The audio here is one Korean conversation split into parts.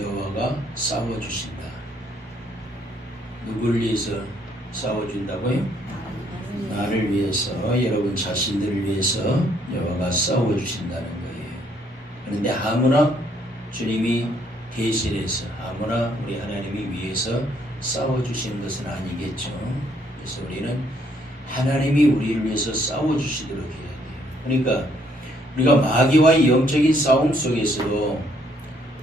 여호와가 싸워주신다. 누굴 위해서 싸워준다고요? 나를 위해서, 여러분 자신들을 위해서 여호와가 싸워주신다는 거예요. 그런데 아무나 주님이 대신해서, 아무나 우리 하나님이 위해서 싸워주시는 것은 아니겠죠. 그래서 우리는 하나님이 우리를 위해서 싸워주시도록 해야 돼요. 그러니까 우리가 마귀와의 영적인 싸움 속에서도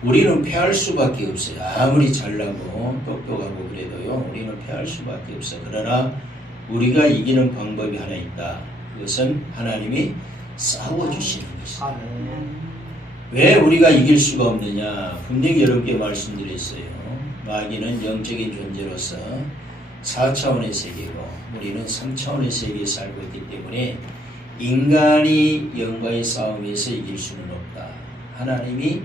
우리는 패할 수밖에 없어요. 아무리 잘나고 똑똑하고 그래도요, 우리는 패할 수밖에 없어요. 그러나 우리가 이기는 방법이 하나 있다. 그것은 하나님이 싸워주시는 것이다. 왜 우리가 이길 수가 없느냐? 분명히 여러분께 말씀드렸어요. 마귀는 영적인 존재로서 4차원의 세계고 우리는 3차원의 세계에 살고 있기 때문에 인간이 영과의 싸움에서 이길 수는 없다. 하나님이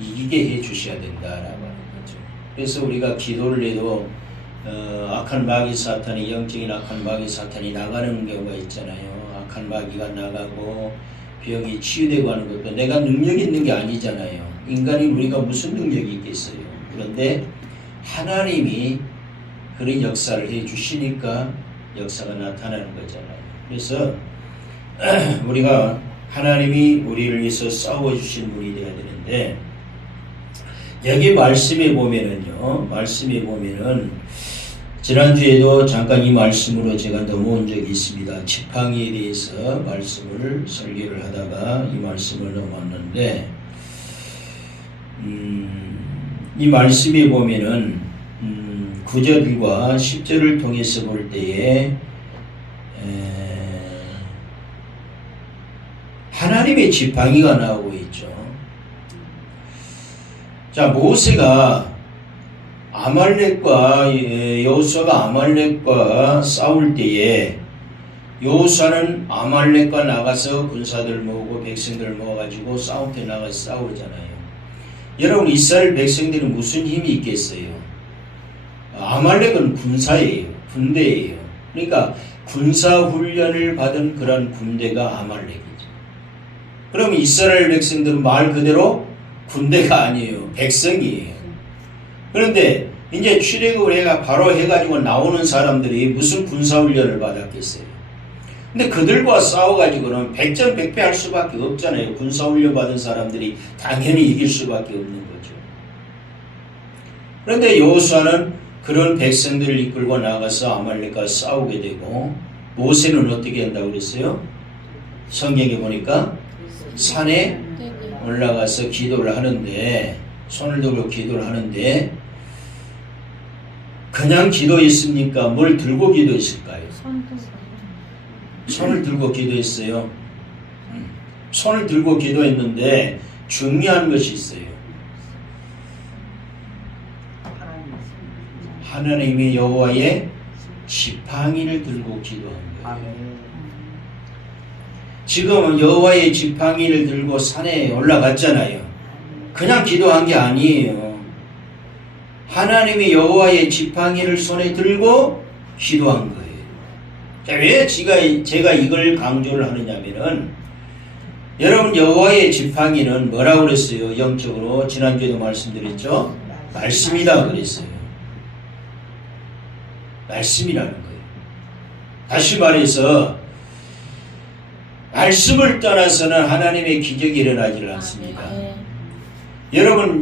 이기게 해 주셔야 된다라고 하는 거죠. 그래서 우리가 기도를 해도 악한 마귀 사탄이, 영적인 악한 마귀 사탄이 나가는 경우가 있잖아요. 악한 마귀가 나가고 병이 치유되고 하는 것도 내가 능력이 있는 게 아니잖아요. 인간이 우리가 무슨 능력이 있겠어요. 그런데 하나님이 그런 역사를 해 주시니까 역사가 나타나는 거잖아요. 그래서 우리가 하나님이 우리를 위해서 싸워주신 분이 되어야 되는데, 여기 말씀에 보면은 지난주에도 잠깐 이 말씀으로 제가 넘어온 적이 있습니다. 지팡이에 대해서 말씀을 설교를 하다가 이 말씀을 넘었는데, 이 말씀에 보면은 9절과 10절을 통해서 볼 때에 하나님의 지팡이가 나오고 있죠. 자, 모세가 여호수아가 아말렉과 싸울 때에 여호수아는 아말렉과 나가서 군사들 모으고 백성들을 모아가지고 싸움터에 나가서 싸우잖아요. 여러분, 이스라엘 백성들은 무슨 힘이 있겠어요? 아말렉은 군사예요. 군대예요. 그러니까 군사 훈련을 받은 그런 군대가 아말렉이죠. 그럼 이스라엘 백성들은 말 그대로 군대가 아니에요. 백성이에요. 그런데 이제 출애굽을 바로 해가지고 나오는 사람들이 무슨 군사훈련을 받았겠어요? 근데 그들과 싸워가지고는 백전백패할 수밖에 없잖아요. 군사훈련 받은 사람들이 당연히 이길 수밖에 없는 거죠. 그런데 여호수아는 그런 백성들을 이끌고 나가서 아말렉과 싸우게 되고, 모세는 어떻게 한다고 그랬어요? 성경에 보니까 산에 올라가서 기도를 하는데, 손을 들고 기도를 하는데, 그냥 기도했습니까? 뭘 들고 기도했을까요? 손을 들고 기도했어요. 손을 들고 기도했는데 중요한 것이 있어요. 하나님이 여호와의 지팡이를 들고 기도한 거예요. 지금 여호와의 지팡이를 들고 산에 올라갔잖아요. 그냥 기도한 게 아니에요. 하나님이 여호와의 지팡이를 손에 들고 기도한 거예요. 자, 왜 제가 이걸 강조를 하느냐면은, 여러분, 여호와의 지팡이는 뭐라고 그랬어요? 영적으로 지난주에도 말씀드렸죠? 말씀이다 그랬어요. 말씀이라는 거예요. 다시 말해서 말씀을 떠나서는 하나님의 기적이 일어나지를 않습니다. 여러분,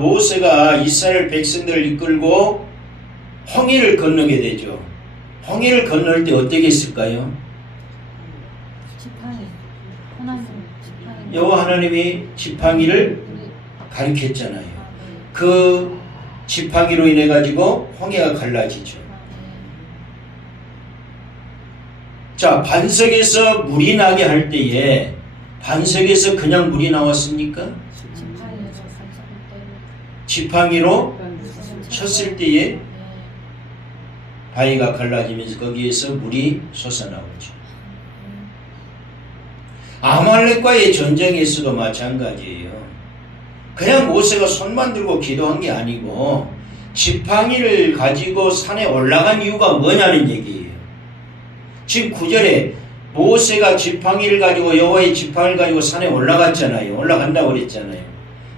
모세가 이스라엘 백성들을 이끌고 홍해를 건너게 되죠. 홍해를 건널 때 어떻게 했을까요? 여호와 하나님이 지팡이를 가리켰잖아요. 그 지팡이로 인해 가지고 홍해가 갈라지죠. 자, 반석에서 물이 나게 할 때에 반석에서 그냥 물이 나왔습니까? 지팡이로 쳤을 때에 바위가 갈라지면서 거기에서 물이 솟아나오죠. 아말렉과의 전쟁에서도 마찬가지예요. 그냥 모세가 손만 들고 기도한 게 아니고 지팡이를 가지고 산에 올라간 이유가 뭐냐는 얘기예요. 지금 9절에 모세가 지팡이를 가지고, 여호와의 지팡이를 가지고 산에 올라갔잖아요. 올라간다고 그랬잖아요.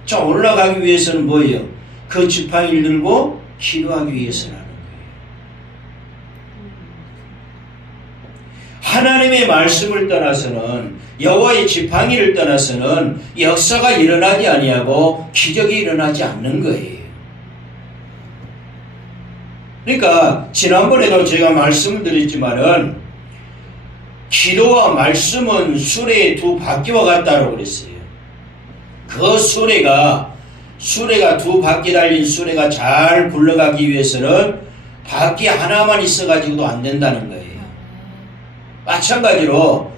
자, 올라가기 위해서는 뭐예요? 그 지팡이를 들고 기도하기 위해서라는 거예요. 하나님의 말씀을 떠나서는, 여호와의 지팡이를 떠나서는 역사가 일어나지 아니하고 기적이 일어나지 않는 거예요. 그러니까 지난번에도 제가 말씀을 드렸지만은 기도와 말씀은 수레의 두 바퀴와 같다고 그랬어요. 그 수레가 두 바퀴 달린 수레가 잘 굴러가기 위해서는 바퀴 하나만 있어가지고도 안 된다는 거예요. 마찬가지로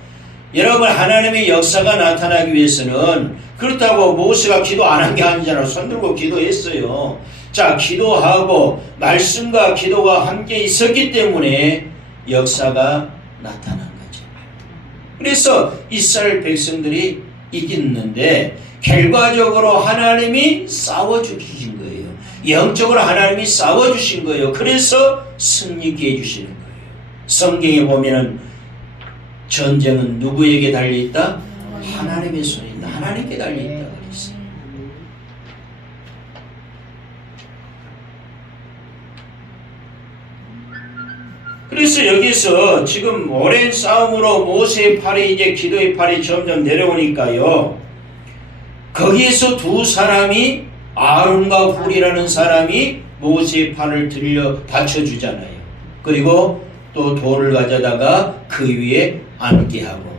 여러분, 하나님의 역사가 나타나기 위해서는, 그렇다고 모세가 기도 안 한 게 아니잖아요. 손 들고 기도했어요. 자, 기도하고 말씀과 기도가 함께 있었기 때문에 역사가 나타난 거죠. 그래서 이스라엘 백성들이 이겼는데 결과적으로 하나님이 싸워주신 거예요. 영적으로 하나님이 싸워주신 거예요. 그래서 승리케 해주시는 거예요. 성경에 보면은 전쟁은 누구에게 달려있다? 하나님의 손에 있다. 하나님께 달려있다 그랬어요. 그래서 여기서 지금 오랜 싸움으로 모세의 팔이 이제 기도의 팔이 점점 내려오니까요, 거기에서 두 사람이, 아론과 훌이라는 사람이 모세의 팔을 들려 받쳐주잖아요. 그리고 또 돌을 가져다가 그 위에 앉게 하고,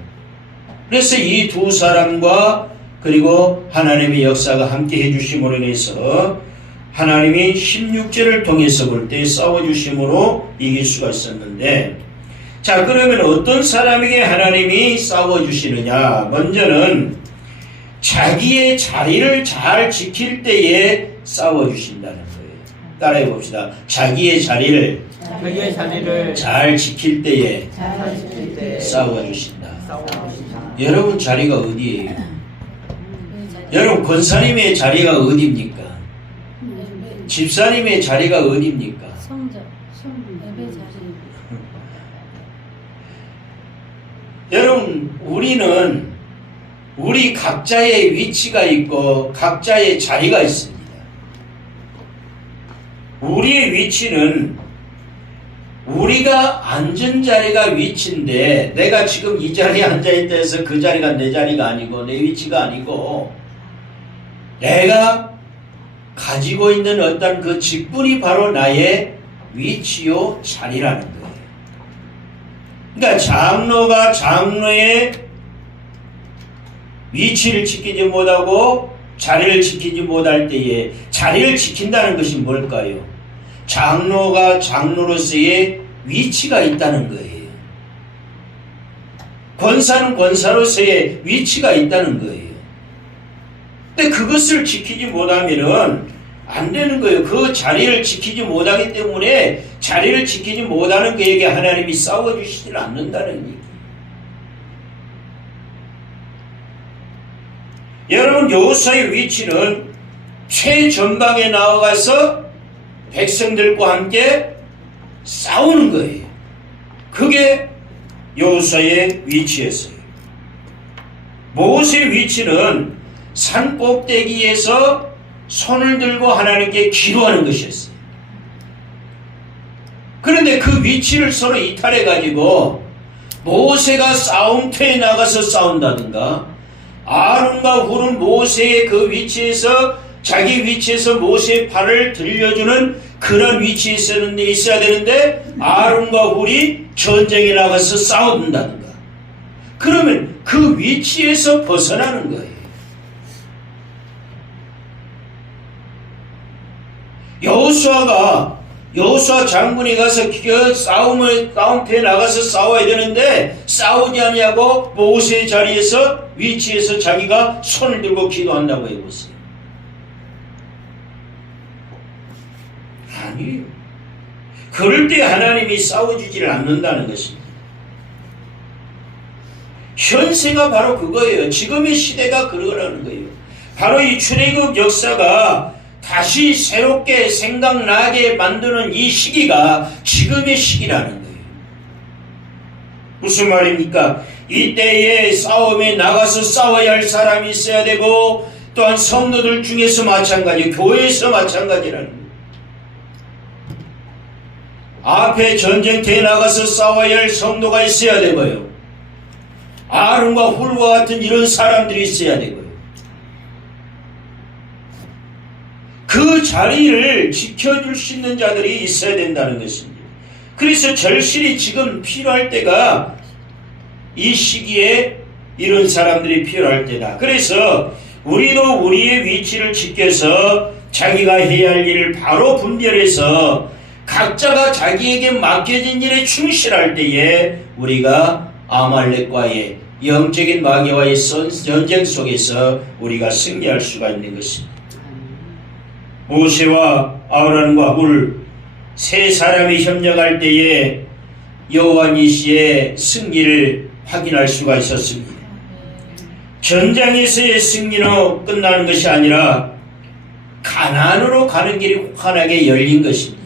그래서 이 두 사람과 그리고 하나님의 역사가 함께 해주심으로 인해서 하나님이 16절을 통해서 볼 때 싸워주심으로 이길 수가 있었는데, 자, 그러면 어떤 사람에게 하나님이 싸워주시느냐? 먼저는 자기의 자리를 잘 지킬 때에 싸워주신다는 거예요. 따라해 봅시다. 자기의 자리를 잘 지킬 때에 싸워주신다. 여러분 자리가 어디예요? 여러분 권사님의 자리가 어디입니까? 집사님의 자리가 어디입니까? 성전, 예배 자리. 여러분, 우리는 우리 각자의 위치가 있고 각자의 자리가 있습니다. 우리의 위치는 우리가 앉은 자리가 위치인데, 내가 지금 이 자리에 앉아있다 해서 그 자리가 내 자리가 아니고 내 위치가 아니고, 내가 가지고 있는 어떤 그 직분이 바로 나의 위치요 자리라는 거예요. 그러니까 장로가 장로의 위치를 지키지 못하고 자리를 지키지 못할 때에 자리를 지킨다는 것이 뭘까요? 장로가 장로로서의 위치가 있다는 거예요. 권사는 권사로서의 위치가 있다는 거예요. 근데 그것을 지키지 못하면은 안 되는 거예요. 그 자리를 지키지 못하기 때문에 자리를 지키지 못하는 그에게 하나님이 싸워주시지 않는다는 얘기예요. 여러분, 여호수아의 위치는 최전방에 나와가서 백성들과 함께 싸우는 거예요. 그게 여호수아의 위치였어요. 모세의 위치는 산 꼭대기에서 손을 들고 하나님께 기도하는 것이었어요. 그런데 그 위치를 서로 이탈해가지고 모세가 싸움터에 나가서 싸운다든가, 아론과 훌은 모세의 그 위치에서 자기 위치에서 모세의 팔을 들려주는 그런 위치에 있어야 되는데 아론과 훌이 전쟁에 나가서 싸운다든가, 그러면 그 위치에서 벗어나는 거예요. 여호수아 장군이 가서 그 싸움터에 나가서 싸워야 되는데 싸우지 아니하고 모세의 자리에서 위치에서 자기가 손을 들고 기도한다고 해보세요. 아니에요. 그럴 때 하나님이 싸워주지를 않는다는 것입니다. 현세가 바로 그거예요. 지금의 시대가 그러라는 거예요. 바로 이 출애굽 역사가 다시 새롭게 생각나게 만드는 이 시기가 지금의 시기라는 거예요. 무슨 말입니까? 이때에 싸움에 나가서 싸워야 할 사람이 있어야 되고, 또한 성도들 중에서 마찬가지, 교회에서 마찬가지라는 거예요. 앞에 전쟁터에 나가서 싸워야 할 성도가 있어야 되고요. 아론과 훌과 같은 이런 사람들이 있어야 되고요. 그 자리를 지켜줄 수 있는 자들이 있어야 된다는 것입니다. 그래서 절실히 지금 필요할 때가 이 시기에 이런 사람들이 필요할 때다. 그래서 우리도 우리의 위치를 지켜서 자기가 해야 할 일을 바로 분별해서 각자가 자기에게 맡겨진 일에 충실할 때에 우리가 아말렉과의 영적인 마귀와의 전쟁 속에서 우리가 승리할 수가 있는 것입니다. 모세와 아론과 훌 세 사람이 협력할 때에 여호와 니시의 승리를 확인할 수가 있었습니다. 전장에서의 승리로 끝나는 것이 아니라 가나안으로 가는 길이 환하게 열린 것입니다.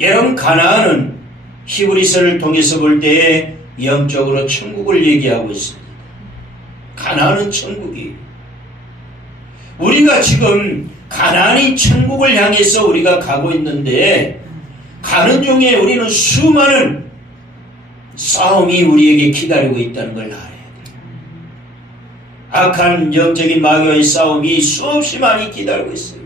여러분, 가나안은 히브리서를 통해서 볼 때에 영적으로 천국을 얘기하고 있습니다. 가나안은 천국이에요. 우리가 지금 가나안이 천국을 향해서 우리가 가고 있는데, 가는 중에 우리는 수많은 싸움이 우리에게 기다리고 있다는 걸 알아야 돼요. 악한 영적인 마귀와의 싸움이 수없이 많이 기다리고 있어요.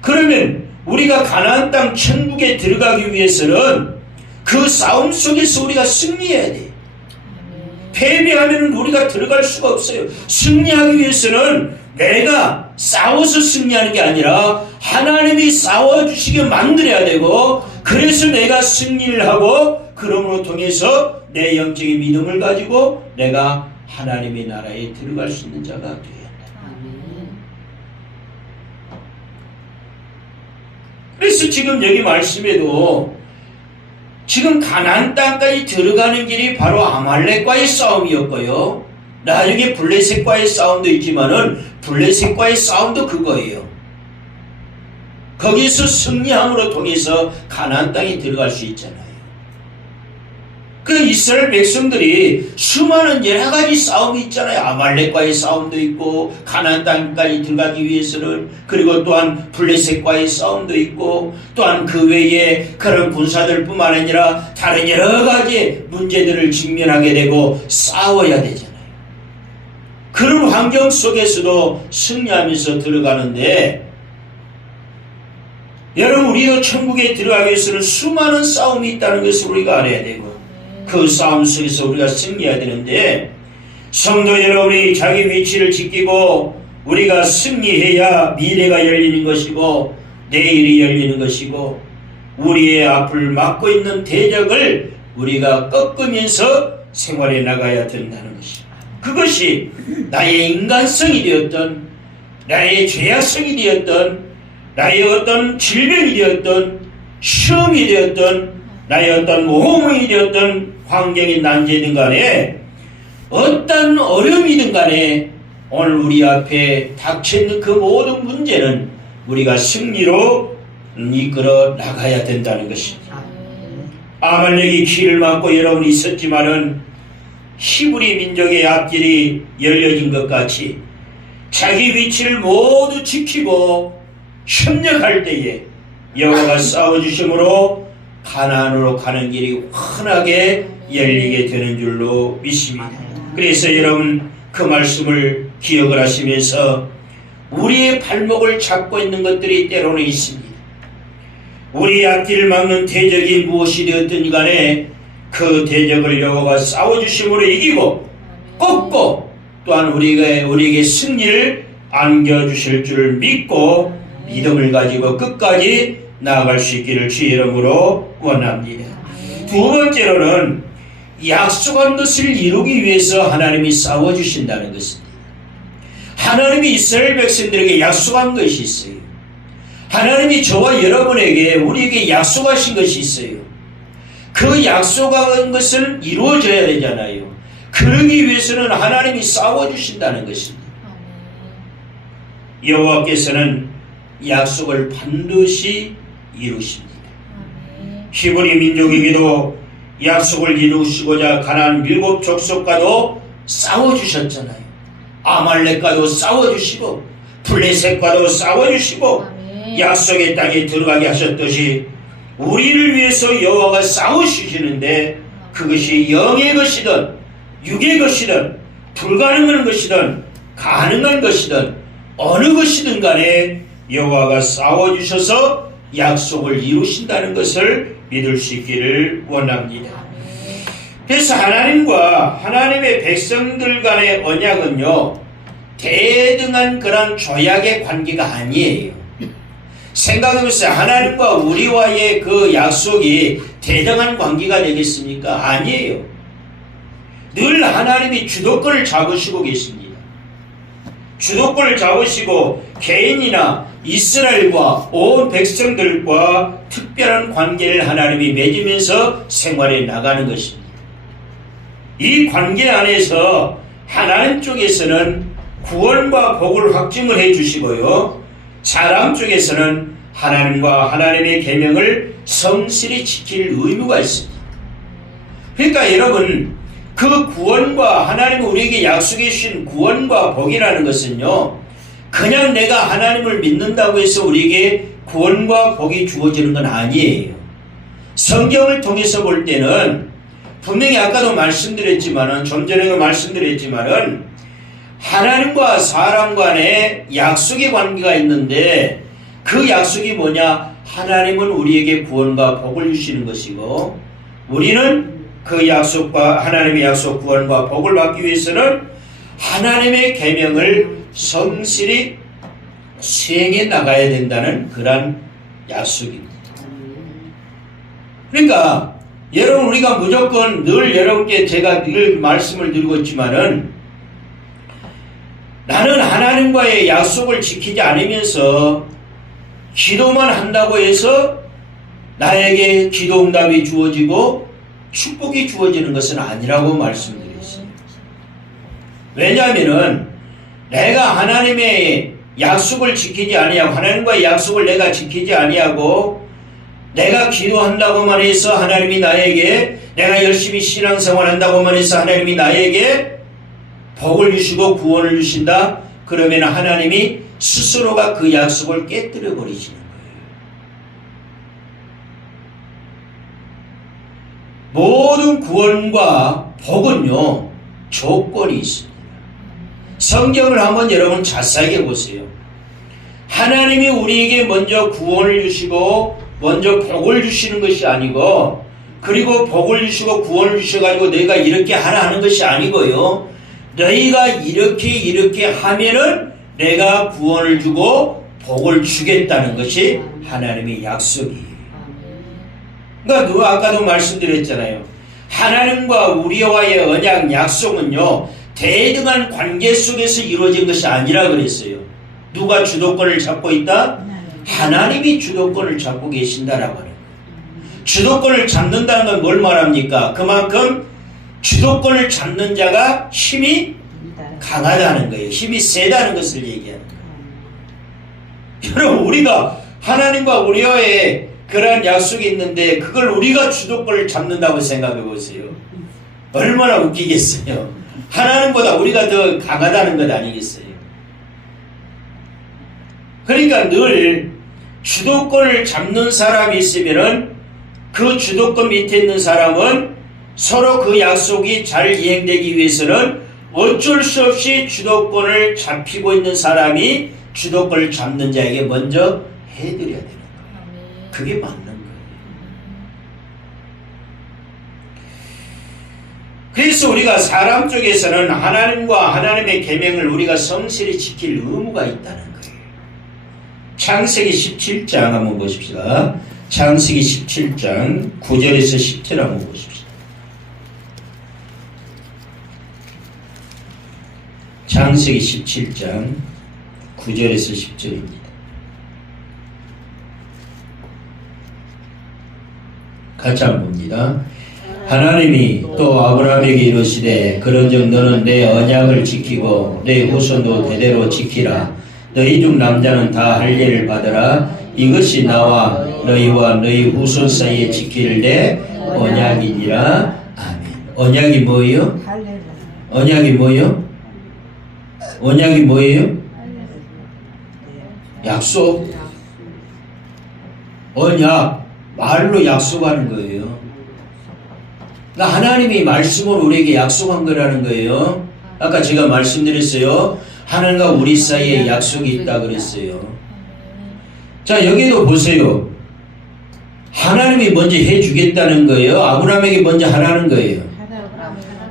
그러면 우리가 가나안 땅 천국에 들어가기 위해서는 그 싸움 속에서 우리가 승리해야 돼요. 패배하면 우리가 들어갈 수가 없어요. 승리하기 위해서는 내가 싸워서 승리하는 게 아니라 하나님이 싸워주시게 만들어야 되고, 그래서 내가 승리를 하고 그러므로 통해서 내 영적인 믿음을 가지고 내가 하나님의 나라에 들어갈 수 있는 자가 되어야 한다. 그래서 지금 여기 말씀에도 지금 가나안 땅까지 들어가는 길이 바로 아말렉과의 싸움이었고요. 나중에 블레셋과의 싸움도 있지만은 블레셋과의 싸움도 그거예요. 거기서 승리함으로 통해서 가나안 땅에 들어갈 수 있잖아요. 그 이스라엘 백성들이 수많은 여러 가지 싸움이 있잖아요. 아말렉과의 싸움도 있고, 가나안 땅까지 들어가기 위해서는, 그리고 또한 블레셋과의 싸움도 있고, 또한 그 외에 그런 군사들뿐만 아니라 다른 여러 가지 문제들을 직면하게 되고 싸워야 되잖아요. 그런 환경 속에서도 승리하면서 들어가는데, 여러분, 우리도 천국에 들어가기 위해서는 수많은 싸움이 있다는 것을 우리가 알아야 되고, 그 싸움 속에서 우리가 승리해야 되는데, 성도 여러분이 자기 위치를 지키고 우리가 승리해야 미래가 열리는 것이고 내일이 열리는 것이고, 우리의 앞을 막고 있는 대적을 우리가 꺾으면서 생활해 나가야 된다는 것입니다. 그것이 나의 인간성이 되었던, 나의 죄악성이 되었던, 나의 어떤 질병이 되었던, 시험이 되었던, 나의 어떤 모험이 되었던, 환경이 난제든 간에, 어떤 어려움이든 간에 오늘 우리 앞에 닥쳐있는 그 모든 문제는 우리가 승리로 이끌어 나가야 된다는 것입니다. 아말렉이 길을 막고 여러분이 있었지만은 히브리 민족의 앞길이 열려진 것 같이 자기 위치를 모두 지키고 협력할 때에 여호와가 싸워주심으로 가나안으로 가는 길이 환하게 열리게 되는 줄로 믿습니다. 그래서 여러분, 그 말씀을 기억을 하시면서 우리의 발목을 잡고 있는 것들이 때로는 있습니다. 우리의 앞길을 막는 대적이 무엇이 되었든 간에 그 대적을 여호와가 싸워주심으로 이기고 꺾고, 또한 우리에게 승리를 안겨주실 줄을 믿고 믿음을 가지고 끝까지 나아갈 수 있기를 주의 이름으로 원합니다. 두 번째로는 약속한 것을 이루기 위해서 하나님이 싸워주신다는 것입니다. 하나님이 이스라엘 백성들에게 약속한 것이 있어요. 하나님이 저와 여러분에게, 우리에게 약속하신 것이 있어요. 그 약속한 것을 이루어져야 되잖아요. 그러기 위해서는 하나님이 싸워주신다는 것입니다. 여호와께서는 약속을 반드시 이루십니다. 히브리 민족에게도 약속을 이루시고자 가나안 7 족속과도 싸워주셨잖아요. 아말렉과도 싸워주시고 블레셋과도 싸워주시고 아멘. 약속의 땅에 들어가게 하셨듯이 우리를 위해서 여호와가 싸우시는데 그것이 영의 것이든 육의 것이든 불가능한 것이든 가능한 것이든 어느 것이든 간에 여호와가 싸워주셔서 약속을 이루신다는 것을 믿을 수 있기를 원합니다. 그래서 하나님과 하나님의 백성들 간의 언약은요, 대등한 그런 조약의 관계가 아니에요. 생각해보세요. 하나님과 우리와의 그 약속이 대등한 관계가 되겠습니까? 아니에요. 늘 하나님이 주도권을 잡으시고 계십니다. 주도권을 잡으시고 개인이나 이스라엘과 온 백성들과 특별한 관계를 하나님이 맺으면서 생활해 나가는 것입니다. 이 관계 안에서 하나님 쪽에서는 구원과 복을 확증을 해 주시고요, 사람 쪽에서는 하나님과 하나님의 계명을 성실히 지킬 의무가 있습니다. 그러니까 여러분, 그 구원과 하나님이 우리에게 약속해 주신 구원과 복이라는 것은요, 그냥 내가 하나님을 믿는다고 해서 우리에게 구원과 복이 주어지는 건 아니에요. 성경을 통해서 볼 때는 분명히 아까도 말씀드렸지만은, 좀 전에도 말씀드렸지만은, 하나님과 사람 간에 약속의 관계가 있는데 그 약속이 뭐냐? 하나님은 우리에게 구원과 복을 주시는 것이고 우리는 그 약속과 하나님의 약속 구원과 복을 받기 위해서는 하나님의 계명을 성실히 수행해 나가야 된다는 그런 약속입니다. 그러니까 여러분, 우리가 무조건 늘 여러분께 제가 늘 말씀을 드리고 있지만은, 나는 하나님과의 약속을 지키지 않으면서 기도만 한다고 해서 나에게 기도 응답이 주어지고 축복이 주어지는 것은 아니라고 말씀드렸어요. 왜냐하면은 내가 하나님의 약속을 지키지 아니하고, 하나님과의 약속을 내가 지키지 아니하고 내가 기도한다고만 해서 하나님이 나에게, 내가 열심히 신앙생활 한다고만 해서 하나님이 나에게 복을 주시고 구원을 주신다? 그러면 하나님이 스스로가 그 약속을 깨뜨려 버리시는 거예요. 모든 구원과 복은요, 조건이 있습니다. 성경을 한번 여러분 자세하게 보세요. 하나님이 우리에게 먼저 구원을 주시고 먼저 복을 주시는 것이 아니고, 그리고 복을 주시고 구원을 주셔가지고 너희가 이렇게 하라 하는 것이 아니고요, 너희가 이렇게 하면은 내가 구원을 주고 복을 주겠다는 것이 하나님의 약속이에요. 그러니까 누가 아까도 말씀드렸잖아요. 하나님과 우리와의 언약 약속은요, 대등한 관계 속에서 이루어진 것이 아니라 그랬어요. 누가 주도권을 잡고 있다? 하나님이 주도권을 잡고 계신다라고 하는 거예요. 주도권을 잡는다는 건 뭘 말합니까? 그만큼 주도권을 잡는 자가 힘이 강하다는 거예요. 힘이 세다는 것을 얘기하는 거예요. 여러분, 우리가 하나님과 우리와의 그러한 약속이 있는데 그걸 우리가 주도권을 잡는다고 생각해 보세요. 얼마나 웃기겠어요. 하나님보다 우리가 더 강하다는 것 아니겠어요. 그러니까 늘 주도권을 잡는 사람이 있으면은 그 주도권 밑에 있는 사람은 서로 그 약속이 잘 이행되기 위해서는 어쩔 수 없이 주도권을 잡히고 있는 사람이 주도권을 잡는 자에게 먼저 해드려야 되는 거예요. 그게 맞는 거예요. 그래서 우리가 사람 쪽에서는 하나님과 하나님의 계명을 우리가 성실히 지킬 의무가 있다는 거예요. 창세기 17장 한번 보십시다. 창세기 17장 9절에서 10절 한번 보십시다. 창세기 17장 9절에서 10절입니다. 같이 한번 봅니다. 하나님이 또 아브라함에게 이르시되 그런즉 너는 내 언약을 지키고 내 후손도 대대로 지키라. 너희 중 남자는 다 할례를 받으라. 이것이 나와 너희와 너희 후손 사이에 지킬 내 언약이니라. 아멘. 언약이 뭐예요? 언약이 뭐예요? 언약이 뭐예요? 약속. 언약, 말로 약속하는 거예요. 그러니까 하나님이 말씀으로 우리에게 약속한 거라는 거예요. 아까 제가 말씀드렸어요. 하나님과 우리 사이에 약속이 있다 그랬어요. 자, 여기도 보세요. 하나님이 먼저 해주겠다는 거예요. 아브라함에게 먼저 하라는 거예요.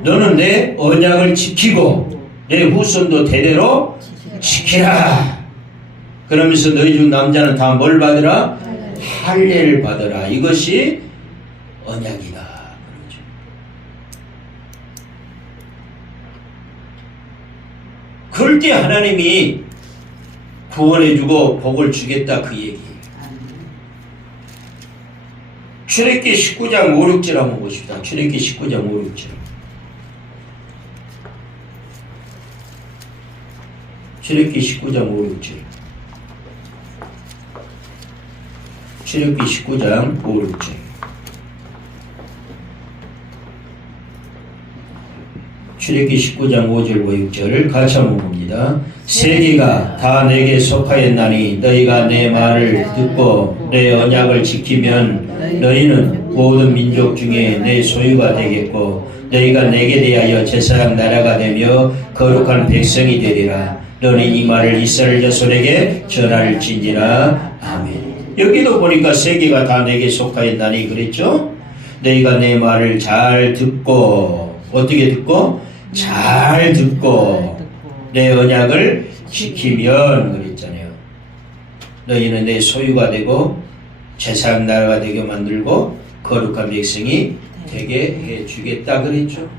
너는 내 언약을 지키고 내 후손도 대대로 지키라. 그러면서 너희 중 남자는 다 뭘 받으라? 할례를 받으라. 이것이 언약이다. 그러죠. 그럴 때 하나님이 구원해주고 복을 주겠다 그 얘기예요. 출애굽기 19장 5, 6절 한번 보십시다. 출애굽기 19장 5, 6절. 출애굽기 19장 5, 6절. 출애굽기 19장 5, 6절. 출애굽기 19장 5절 5, 6절을 같이 한번 봅니다. 세계가 다 내게 속하였나니 너희가 내 말을 듣고 내 언약을 지키면 너희는 모든 민족 중에 내 소유가 되겠고 너희가 내게 대하여 제사장 나라가 되며 거룩한 백성이 되리라. 너는 이 말을 이스라엘 자손에게 전할지니라. 아멘. 여기도 보니까 세계가 다 내게 속하였나니 그랬죠? 너희가 내 말을 잘 듣고 어떻게 듣고? 잘 듣고 내 언약을 지키면 그랬잖아요. 너희는 내 소유가 되고 제사장 나라가 되게 만들고 거룩한 백성이 되게 해주겠다 그랬죠.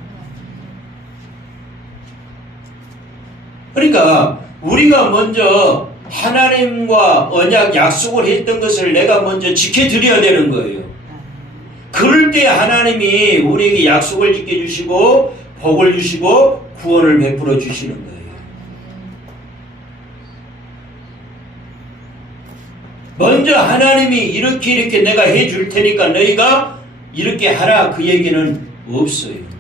그러니까 우리가 먼저 하나님과 언약 약속을 했던 것을 내가 먼저 지켜드려야 되는 거예요. 그럴 때 하나님이 우리에게 약속을 지켜주시고 복을 주시고 구원을 베풀어 주시는 거예요. 먼저 하나님이 이렇게 내가 해줄 테니까 너희가 이렇게 하라 그 얘기는 없어요.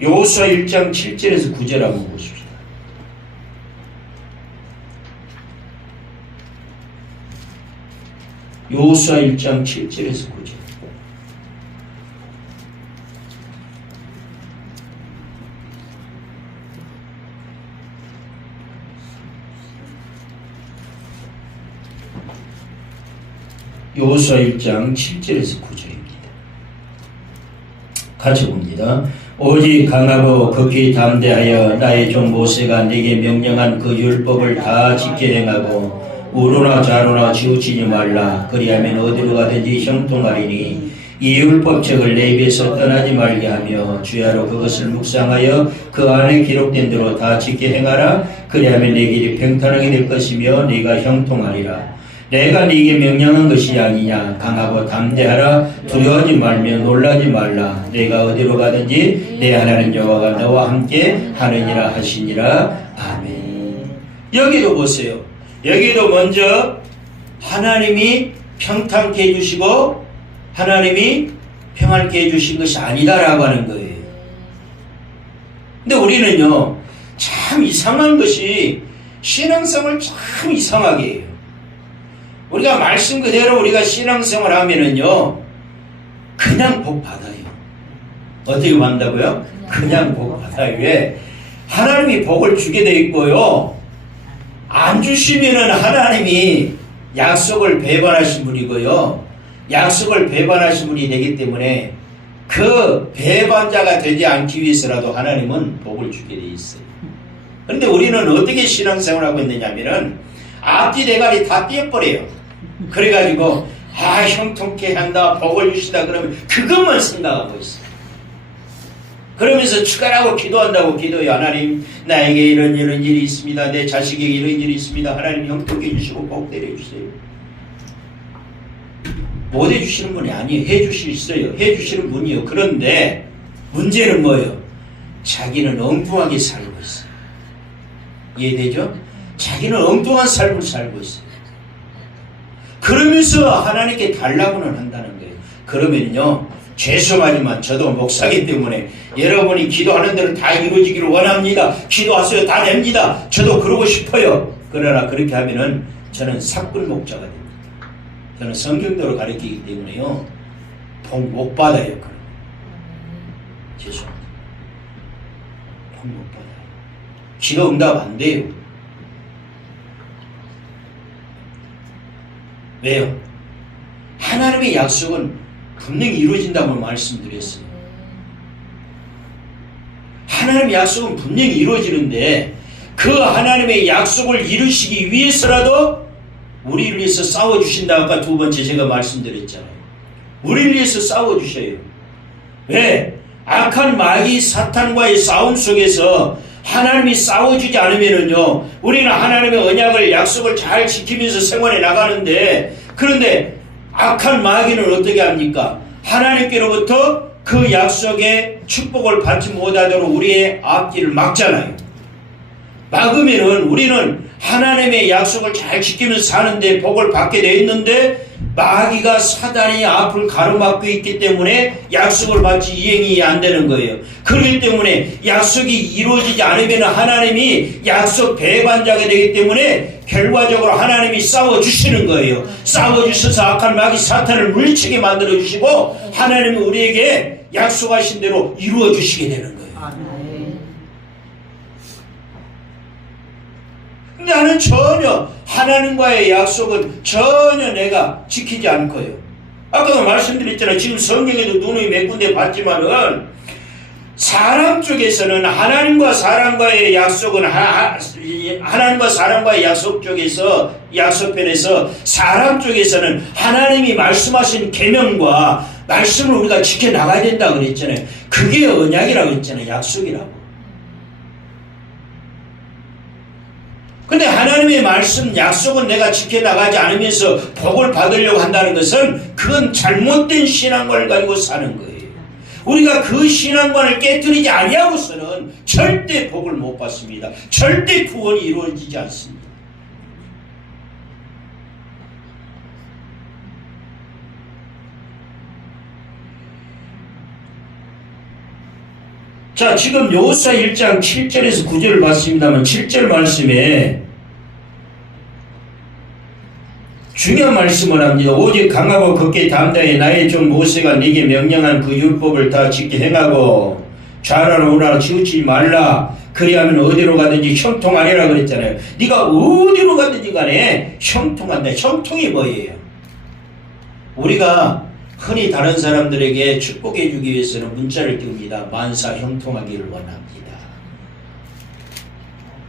여호수아 1장 7절에서 9절 한번 보십시다. 여호수아 1장 7절에서 9절. 여호수아 1장 7절에서 9절입니다. 같이 봅니다. 오직 강하고 극히 담대하여 나의 종 모세가 네게 명령한 그 율법을 다 지켜 행하고 우로나 좌로나 치우치지 말라. 그리하면 어디로 가든지 형통하리니 이 율법책을 내 입에서 떠나지 말게 하며 주야로 그것을 묵상하여 그 안에 기록된 대로 다 지켜 행하라. 그리하면 내 길이 평탄하게 될 것이며 네가 형통하리라. 내가 네게 명령한 것이 아니냐. 강하고 담대하라. 두려워하지 말며 놀라지 말라. 내가 어디로 가든지 내 하나님 여호와가 너와 함께 하느니라 하시니라. 아멘. 여기도 보세요. 여기도 먼저 하나님이 평탄케 해주시고 하나님이 평안케 해주신 것이 아니다라고 하는 거예요. 근데 우리는요 참 이상한 것이 신앙생활을 참 이상하게 해요. 우리가 말씀 그대로 우리가 신앙생활 하면은요 그냥 복 받아요. 어떻게 받는다고요? 그냥 복 받아요. 왜? 하나님이 복을 주게 돼 있고요. 안 주시면은 하나님이 약속을 배반하신 분이고요. 약속을 배반하신 분이 되기 때문에 그 배반자가 되지 않기 위해서라도 하나님은 복을 주게 돼 있어요. 그런데 우리는 어떻게 신앙생활을 하고 있느냐면은 앞뒤 대가리 다 떼어버려요. 그래가지고 형통케 한다 복을 주신다 그러면 그것만 생각하고 있어요. 그러면서 축하라고 기도한다고 기도해요. 하나님 나에게 이런 일이 있습니다. 내 자식에게 이런 일이 있습니다. 하나님 형통케 해주시고 복 내려주세요. 못 해주시는 분이 아니에요. 해주시어요. 해주시는 분이요. 그런데 문제는 뭐예요? 자기는 엉뚱하게 살고 있어요. 이해되죠? 자기는 엉뚱한 삶을 살고 있어요. 그러면서 하나님께 달라고는 한다는 거예요. 그러면요 죄송하지만 저도 목사기 때문에 여러분이 기도하는 대로 다 이루어지기를 원합니다. 기도하세요. 다 됩니다. 저도 그러고 싶어요. 그러나 그렇게 하면은 저는 삭불 목자가 됩니다. 저는 성경대로 가르치기 때문에요. 복 못 받아요. 죄송합니다. 복 못 받아요. 기도 응답 안 돼요. 왜요? 하나님의 약속은 분명히 이루어진다고 말씀드렸어요. 하나님의 약속은 분명히 이루어지는데 그 하나님의 약속을 이루시기 위해서라도 우리를 위해서 싸워주신다. 아까 두 번째 제가 말씀드렸잖아요. 우리를 위해서 싸워주셔요. 왜? 악한 마귀 사탄과의 싸움 속에서 하나님이 싸워주지 않으면은요, 우리는 하나님의 언약을 약속을 잘 지키면서 생활해 나가는데, 그런데 악한 마귀는 어떻게 합니까? 하나님께로부터 그 약속의 축복을 받지 못하도록 우리의 앞길을 막잖아요. 막으면은 우리는 하나님의 약속을 잘 지키면서 사는데 복을 받게 되어 있는데, 마귀가 사단이 앞을 가로막고 있기 때문에 약속을 받지 이행이 안 되는 거예요. 그렇기 때문에 약속이 이루어지지 않으면 하나님이 약속 배반자가 되기 때문에 결과적으로 하나님이 싸워주시는 거예요. 싸워주셔서 악한 마귀 사탄을 물리치게 만들어주시고 하나님은 우리에게 약속하신 대로 이루어주시게 되는 거예요. 근데 나는 전혀 하나님과의 약속은 전혀 내가 지키지 않고요. 아까도 말씀드렸잖아요. 지금 성경에도 누누이 몇 군데 봤지만은 사람 쪽에서는 하나님과 사람과의 약속은 하나님과 사람과의 약속 쪽에서 약속편에서 사람 쪽에서는 하나님이 말씀하신 계명과 말씀을 우리가 지켜 나가야 된다 그랬잖아요. 그게 언약이라고 했잖아요. 약속이라고. 근데 하나님의 말씀, 약속은 내가 지켜나가지 않으면서 복을 받으려고 한다는 것은 그건 잘못된 신앙관을 가지고 사는 거예요. 우리가 그 신앙관을 깨뜨리지 아니하고서는 절대 복을 못 받습니다. 절대 구원이 이루어지지 않습니다. 자, 지금 여호수아 1장 7절에서 9절을 봤습니다만 7절 말씀에 중요한 말씀을 합니다. 오직 강하고 걷게 담대히 나의 종 모세가 네게 명령한 그 율법을 다 지켜 행하고 좌우나 우나 치우치지 말라. 그리하면 어디로 가든지 형통하리라 그랬잖아요. 네가 어디로 가든지 간에 형통한다. 형통이 뭐예요? 우리가 흔히 다른 사람들에게 축복해 주기 위해서는 문자를 띄웁니다. 만사 형통하기를 원합니다.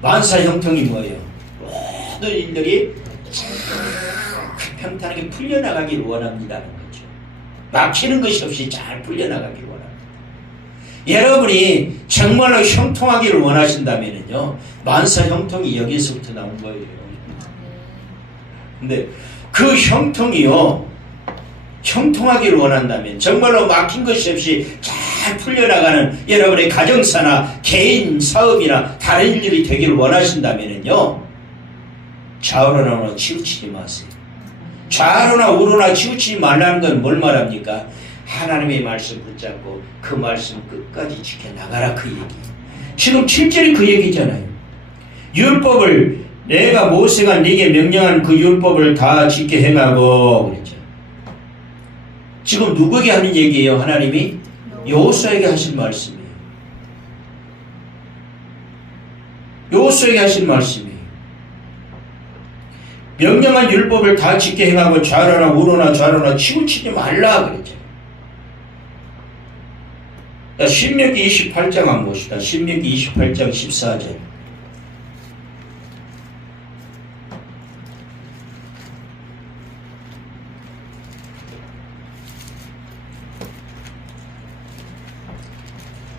만사 형통이 뭐예요? 모든 일들이 평탄하게 풀려나가기를 원합니다는 거죠. 막히는 것이 없이 잘 풀려나가기를 원합니다. 여러분이 정말로 형통하기를 원하신다면요, 만사 형통이 여기서부터 나온 거예요. 근데 그 형통이요, 형통하기를 원한다면, 정말로 막힌 것이 없이 잘 풀려나가는 여러분의 가정사나 개인 사업이나 다른 일들이 되기를 원하신다면요, 좌우로나 우로나 치우치지 마세요. 좌우로나 우로나 치우치지 말라는 건 뭘 말합니까? 하나님의 말씀 붙잡고 그 말씀 끝까지 지켜나가라, 그 얘기. 지금 7절이 그 얘기잖아요. 율법을 내가 모세가 네게 명령한 그 율법을 다 지켜 행하고 그랬죠. 지금 누구에게 하는 얘기예요? 하나님이 여호수아에게 하신 말씀이에요. 여호수아에게 하신 말씀이에요. 명령한 율법을 다 지켜 행하고 좌로나 우로나 좌로나 치우치지 말라 그랬죠. 신명기 28장 한번 봅시다. 신명기 28장 14절.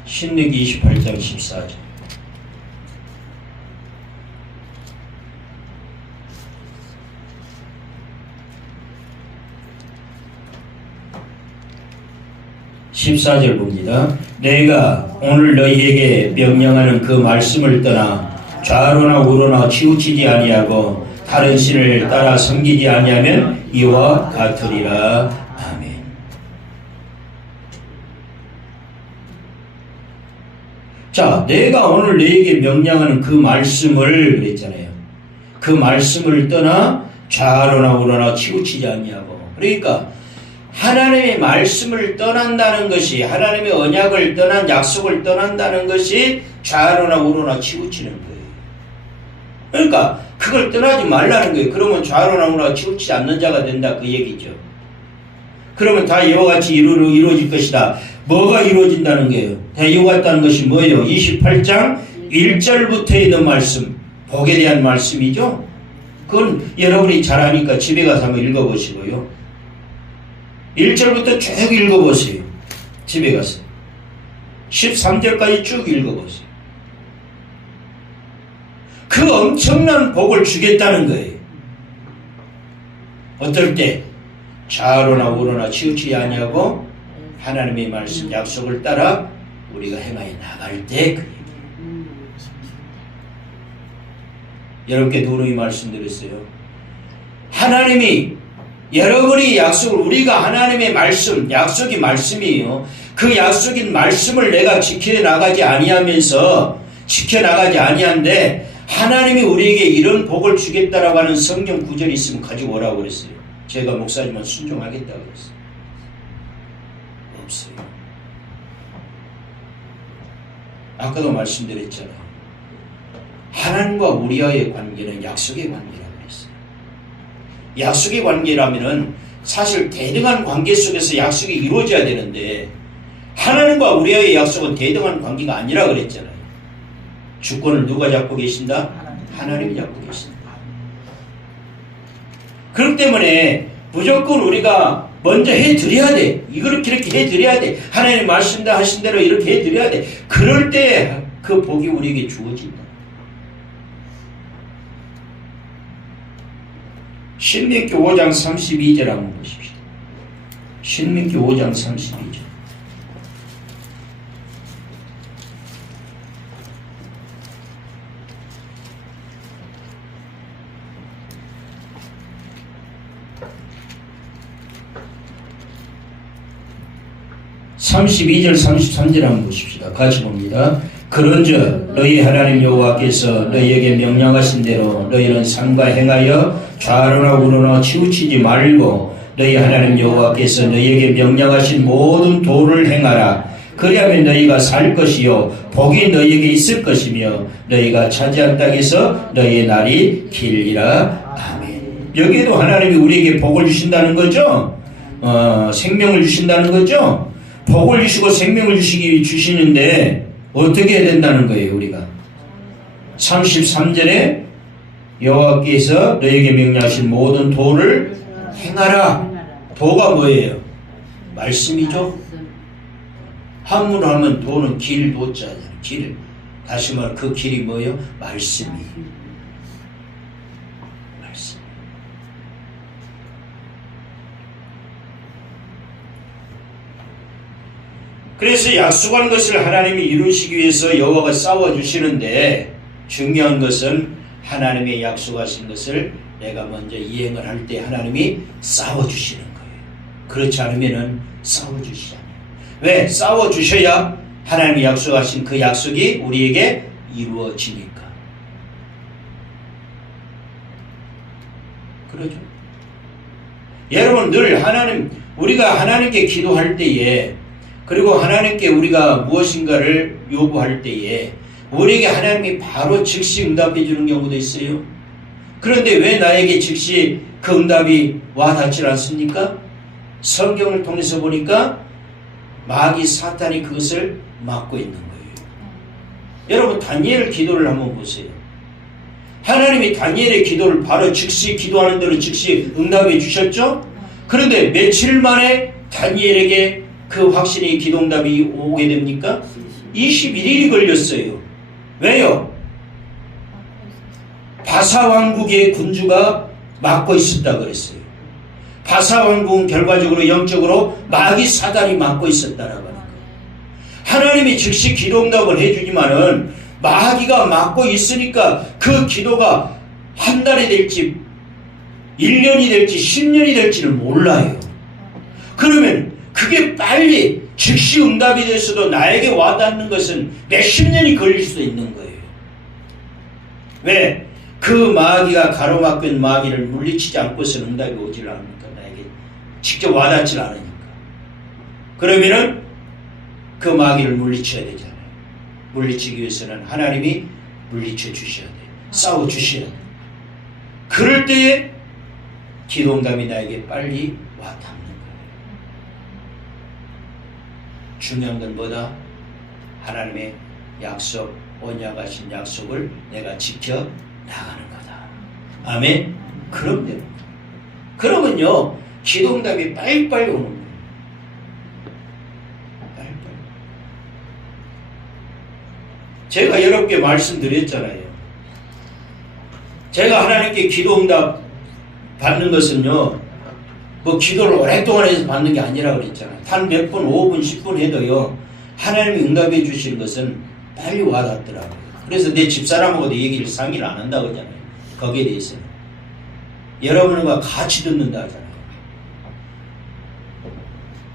신명기 28장 14절. (14절) 봅니다. 내가 오늘 너희에게 명령하는 그 말씀을 떠나 좌로나 우로나 치우치지 아니하고 다른 신을 따라 섬기지 아니하면 이와 같으리라. 아멘. 자, 내가 오늘 너에게 명령하는 그 말씀을 그랬잖아요. 그 말씀을 떠나 좌로나 우로나 치우치지 아니하고. 그러니까 하나님의 말씀을 떠난다는 것이, 하나님의 언약을 떠난, 약속을 떠난다는 것이 좌로나 우로나 치우치는 거예요. 그러니까 그걸 떠나지 말라는 거예요. 그러면 좌로나 우로나 치우치지 않는 자가 된다, 그 얘기죠. 그러면 다 이와 같이 이루어질 것이다. 뭐가 이루어진다는 거예요? 다 이와 같다는 것이 뭐예요? 28장 1절부터 있는 말씀, 복에 대한 말씀이죠. 그건 여러분이 잘 아니까 집에 가서 한번 읽어보시고요. 1절부터 쭉 읽어보세요. 집에 가서 13절까지 쭉 읽어보세요. 그 엄청난 복을 주겠다는 거예요. 어떨 때? 좌로나 우로나 치우치지 아니하고 하나님의 말씀 약속을 따라 우리가 행하여 나갈 때 그 얘기예요. 여러분께 누누이 말씀드렸어요. 하나님이 여러분이 약속을, 우리가 하나님의 말씀, 약속이 말씀이에요. 그 약속인 말씀을 내가 지켜나가지 아니하면서, 지켜나가지 아니한데 하나님이 우리에게 이런 복을 주겠다라고 하는 성경 구절이 있으면 가지고 오라고 그랬어요. 제가 목사지만 순종하겠다고 그랬어요. 없어요. 아까도 말씀드렸잖아요. 하나님과 우리와의 관계는 약속의 관계라고 했어요. 약속의 관계라면은 사실 대등한 관계 속에서 약속이 이루어져야 되는데 하나님과 우리와의 약속은 대등한 관계가 아니라 그랬잖아요. 주권을 누가 잡고 계신다? 하나님이 잡고 계신다. 그렇기 때문에 무조건 우리가 먼저 해드려야 돼. 이렇게 해드려야 돼. 하나님 말씀다 하신 대로 이렇게 해드려야 돼. 그럴 때 그 복이 우리에게 주어진다. 신명기 5장 32절 한번 보십시오. 신명기 5장 32절. (32절) (33절) 한번 보십시다. 같이 봅니다. 그런즉 너희 하나님 여호와께서 너희에게 명령하신 대로 너희는 삼가 행하여 좌로나 우로나 치우치지 말고 너희 하나님 여호와께서 너희에게 명령하신 모든 도를 행하라. 그리하면 너희가 살 것이요 복이 너희에게 있을 것이며 너희가 차지한 땅에서 너희의 날이 길리라. 아멘. 여기에도 하나님이 우리에게 복을 주신다는 거죠. 생명을 주신다는 거죠. 복을 주시고 생명을 주시는데 어떻게 해야 된다는 거예요, 우리가? 33절에 여호와께서 너에게 명령하신 모든 도를 행하라. 도가 뭐예요? 말씀이죠. 한문으로 하면 도는 길, 도자잖아요. 길. 다시 말해 그 길이 뭐예요? 말씀이에요. 말씀. 그래서 약속한 것을 하나님이 이루시기 위해서 여호와가 싸워주시는데 중요한 것은 하나님의 약속하신 것을 내가 먼저 이행을 할 때 하나님이 싸워주시는 거예요. 그렇지 않으면 싸워주시지 않아요. 왜? 싸워주셔야 하나님이 약속하신 그 약속이 우리에게 이루어지니까. 그러죠. 여러분 늘 우리가 하나님께 기도할 때에 그리고 하나님께 우리가 무엇인가를 요구할 때에 우리에게 하나님이 바로 즉시 응답해 주는 경우도 있어요. 그런데 왜 나에게 즉시 그 응답이 와닿지 않습니까? 성경을 통해서 보니까 마귀 사탄이 그것을 막고 있는 거예요. 여러분 다니엘 기도를 한번 보세요. 하나님이 다니엘의 기도를 바로 즉시 기도하는 대로 즉시 응답해 주셨죠? 그런데 며칠 만에 다니엘에게 그 확신의 기도응답이 오게 됩니까? 21일이 걸렸어요. 왜요? 바사왕국의 군주가 막고 있었다 그랬어요. 바사왕국은 결과적으로 영적으로 마귀 사단이 막고 있었다라고 하는 거예요. 하나님이 즉시 기도응답을 해주지만은 마귀가 막고 있으니까 그 기도가 한 달이 될지 1년이 될지 10년이 될지를 몰라요. 그러면 그게 빨리 즉시 응답이 됐어도 나에게 와닿는 것은 몇십 년이 걸릴 수도 있는 거예요. 왜? 그 마귀가 가로막힌 마귀를 물리치지 않고서는 응답이 오질 않으니까, 나에게 직접 와닿질 않으니까. 그러면은 그 마귀를 물리쳐야 되잖아요. 물리치기 위해서는 하나님이 물리쳐 주셔야 돼요. 싸워 주셔야 돼요. 그럴 때에 기도응답이 나에게 빨리 와닿는 거예요. 중요한 건 뭐다? 하나님의 약속, 언약하신 약속을 내가 지켜 나가는 거다. 아멘? 그럼요. 그러면요, 기도응답이 빨리빨리 오는 거예요. 빨리빨리. 제가 여러 개 말씀드렸잖아요. 제가 하나님께 기도응답 받는 것은요, 뭐 기도를 오랫동안 해서 받는 게 아니라 그랬잖아요. 단 몇 분, 5분, 10분 해도요, 하나님이 응답해 주시는 것은 빨리 와닿더라고요. 그래서 내 집사람하고도 얘기를 상의를 안 한다고 하잖아요. 거기에 대해서는. 여러분과 같이 듣는다 하잖아요.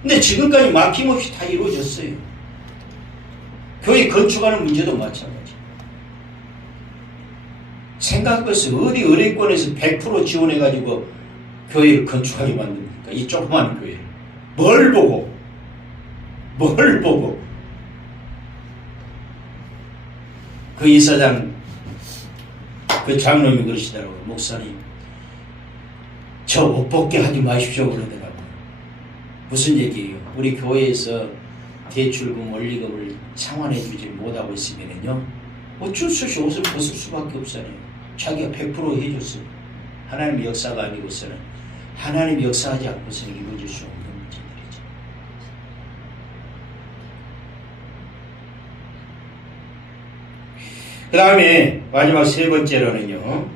근데 지금까지 막힘없이 다 이루어졌어요. 교회 건축하는 문제도 마찬가지. 생각해보세요. 어디 은행권에서 100% 지원해가지고 교회를 건축하게 만듭니까? 이 조그마한 교회를. 뭘 보고? 그 이사장, 그 장로님이 그러시더라고요. 목사님, 저 옷 벗게 하지 마십시오 그러더라고요. 무슨 얘기예요? 우리 교회에서 대출금 원리금을 상환해 주지 못하고 있으면요, 어쩔 수 없이 옷을 벗을 수밖에 없잖아요. 자기가 100% 해줬어요. 하나님의 역사가 아니고서는, 하나님의 역사하지 않고서는 이루어질 수 없는 문제들이죠. 그 다음에 마지막 세 번째로는요,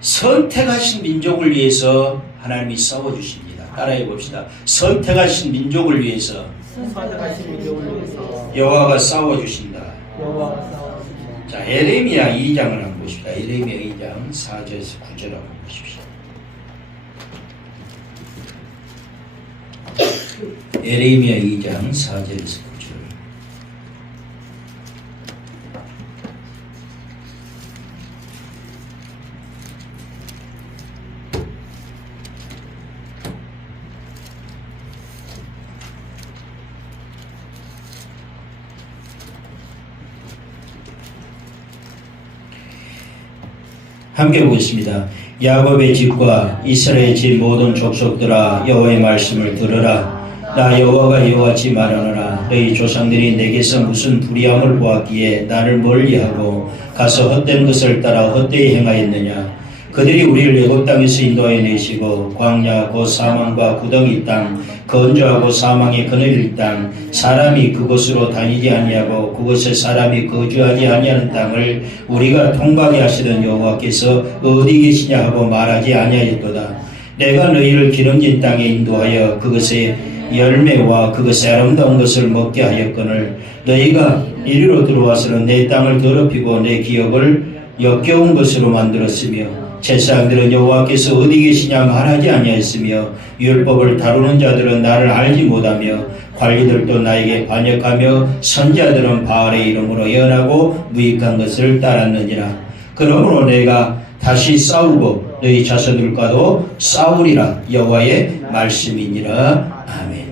선택하신 민족을 위해서 하나님이 싸워주십니다. 따라해 봅시다. 선택하신 민족을 위해서 여호와가 싸워주신다. 자, 에레미야 2장을 한번 보십시다. 에레미야 2장 4절에서 9절 한번 보십시오. 에레미야 2장 4절에서 9절. 함께 보겠습니다. 야곱의 집과 이스라엘의 집 모든 족속들아, 여호와의 말씀을 들으라. 나 여호와가 여호와지 말하노라. 너희 조상들이 내게서 무슨 불의함을 보았기에 나를 멀리하고 가서 헛된 것을 따라 헛되이 행하였느냐. 그들이 우리를 애굽 땅에서 인도하여 내시고 광야 곧 사망과 구덩이 땅, 건조하고 사망의 그늘일 땅, 사람이 그곳으로 다니지 아니하고 그곳에 사람이 거주하지 아니하는 땅을 우리가 통과하게 하시던 여호와께서 어디 계시냐 하고 말하지 아니하였도다. 내가 너희를 기름진 땅에 인도하여 그것의 열매와 그것의 아름다운 것을 먹게 하였거늘 너희가 이리로 들어와서는 내 땅을 더럽히고 내 기업을 역겨운 것으로 만들었으며 제사장들은 여호와께서 어디 계시냐 말하지 아니하였으며 율법을 다루는 자들은 나를 알지 못하며 관리들도 나에게 반역하며 선지자들은 바알의 이름으로 예언하고 무익한 것을 따랐느니라. 그러므로 내가 다시 싸우고 너희 자손들과도 싸우리라. 여호와의 말씀이니라. 아멘.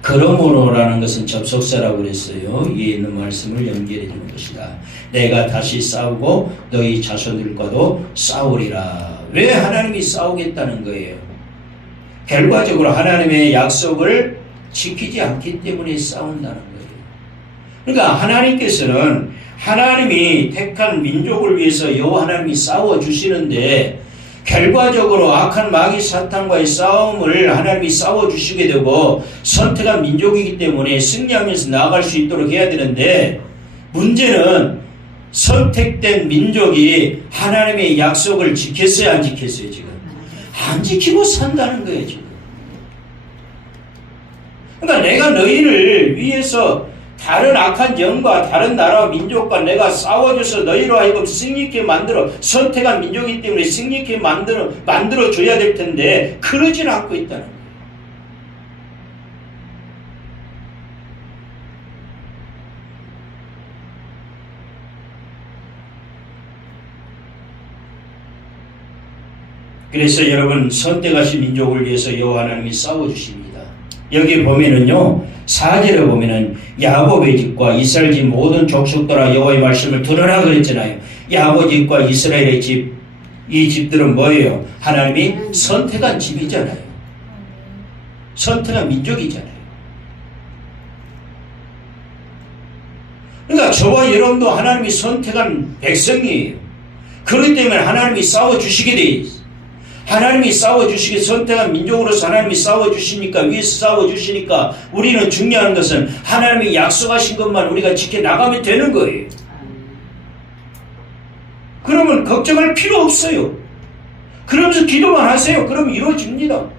그러므로라는 것은 접속사라고 그랬어요. 위에 있는 말씀을 연결해 주는 것이다. 내가 다시 싸우고 너희 자손들과도 싸우리라. 왜 하나님이 싸우겠다는 거예요? 결과적으로 하나님의 약속을 지키지 않기 때문에 싸운다는 거예요. 그러니까 하나님께서는 하나님이 택한 민족을 위해서 여호와 하나님이 싸워주시는데 결과적으로 악한 마귀 사탄과의 싸움을 하나님이 싸워주시게 되고 선택한 민족이기 때문에 승리하면서 나아갈 수 있도록 해야 되는데 문제는 선택된 민족이 하나님의 약속을 지켰어요, 안 지켰어요? 지금 안 지키고 산다는 거예요. 지금 그러니까 내가 너희를 위해서 다른 악한 영과 다른 나라와 민족과 내가 싸워줘서 너희로 하여금 승리있게 만들어 선택한 민족이기 때문에 승리있게 만들어 줘야 될 텐데 그러지는 않고 있다는 거예요. 그래서 여러분 선택하신 민족을 위해서 여호와 하나님이 싸워주십니다. 여기 보면은요 4절에 보면은 야곱의 집과 이스라엘 집 모든 족속들아 여호와의 말씀을 들으라 그랬잖아요. 야곱 집과 이스라엘의 집, 이 집들은 뭐예요? 하나님이 선택한 집이잖아요. 선택한 민족이잖아요. 그러니까 저와 여러분도 하나님이 선택한 백성이에요. 그렇기 때문에 하나님이 싸워주시게 돼 있어요. 하나님이 싸워주시게 선택한 민족으로서 하나님이 싸워주시니까, 위에서 싸워주시니까 우리는 중요한 것은 하나님이 약속하신 것만 우리가 지켜나가면 되는 거예요. 그러면 걱정할 필요 없어요. 그러면서 기도만 하세요. 그러면 이루어집니다.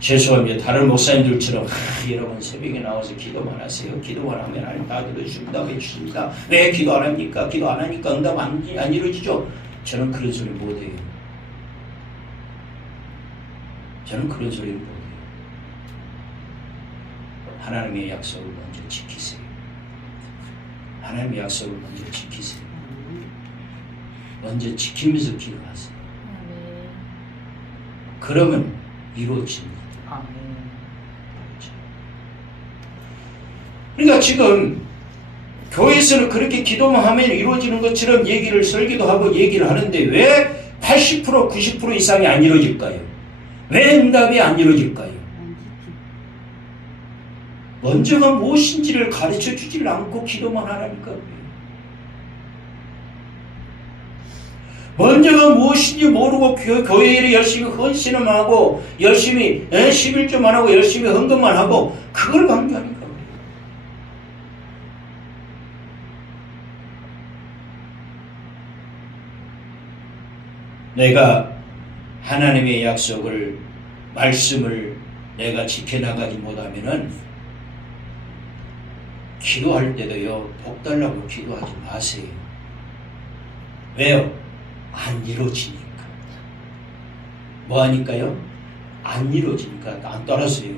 죄송합니다. 다른 목사님들처럼 여러분 새벽에 나와서 기도만 하세요. 기도만 하면 하나님 다 들어주십니다. 해주십니다. 왜 기도 안 합니까? 기도 안 하니까 응답 안 이루어지죠? 저는 그런 소리 못해요. 저는 그런 소리 못해요. 하나님의 약속을 먼저 지키세요. 하나님의 약속을 먼저 지키세요. 먼저 지키면서 기도하세요. 그러면 이루어집니다. 그러니까 지금 교회에서는 그렇게 기도만 하면 이루어지는 것처럼 얘기를 설교도 하고 얘기를 하는데 왜 80% 90% 이상이 안 이루어질까요? 왜 응답이 안 이루어질까요? 먼저가 무엇인지를 가르쳐 주질 않고 기도만 하라니까. 먼저가 무엇인지 모르고 교회를 열심히 헌신만 하고 열심히 11조만 하고 열심히 헌금만 하고 그걸 강조하니까. 내가 하나님의 약속을 말씀을 내가 지켜나가지 못하면은 기도할 때도요 복 달라고 기도하지 마세요. 왜요? 안 이루어지니까. 뭐 하니까요? 안 이루어지니까. 안 따라서요.